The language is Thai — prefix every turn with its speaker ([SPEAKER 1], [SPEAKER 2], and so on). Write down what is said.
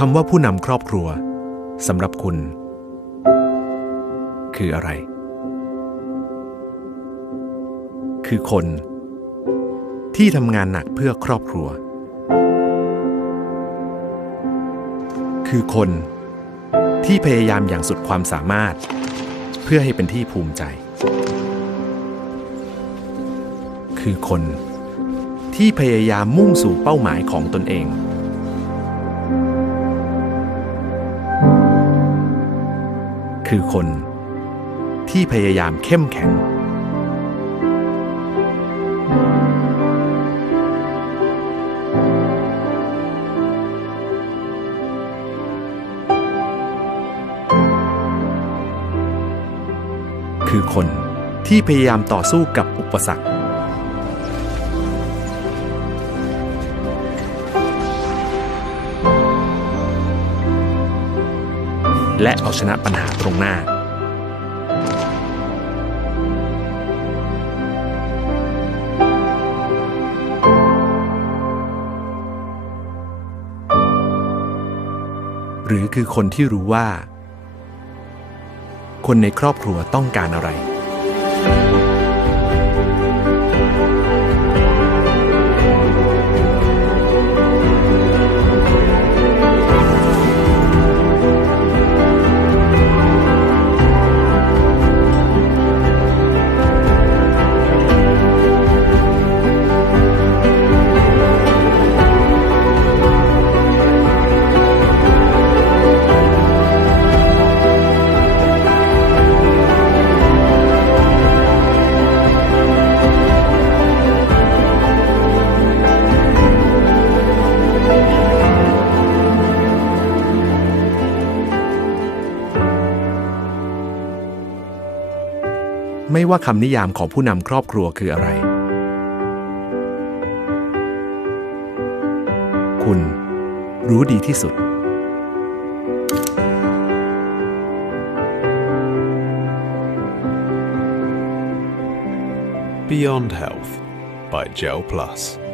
[SPEAKER 1] คำว่าผู้นำครอบครัวสำหรับคุณ คืออะไร คือคน ที่ทำงานหนักเพื่อครอบครัว คือคน ที่พยายามอย่างสุดความสามารถ เพื่อให้เป็นที่ภูมิใจ คือคน ที่พยายามมุ่งสู่เป้าหมายของตนเอง คือคน ที่พยายามเข้มแข็ง คือคนที่พยายามต่อสู้กับอุปสรรค และเอาชนะปัญหาตรงหน้า หรือคือคนที่รู้ว่า คนในครอบครัวต้องการอะไร ไม่ว่าคำนิยามของผู้นำครอบครัวคืออะไร คุณรู้ดีที่สุด
[SPEAKER 2] Beyond Health by Gel Plus.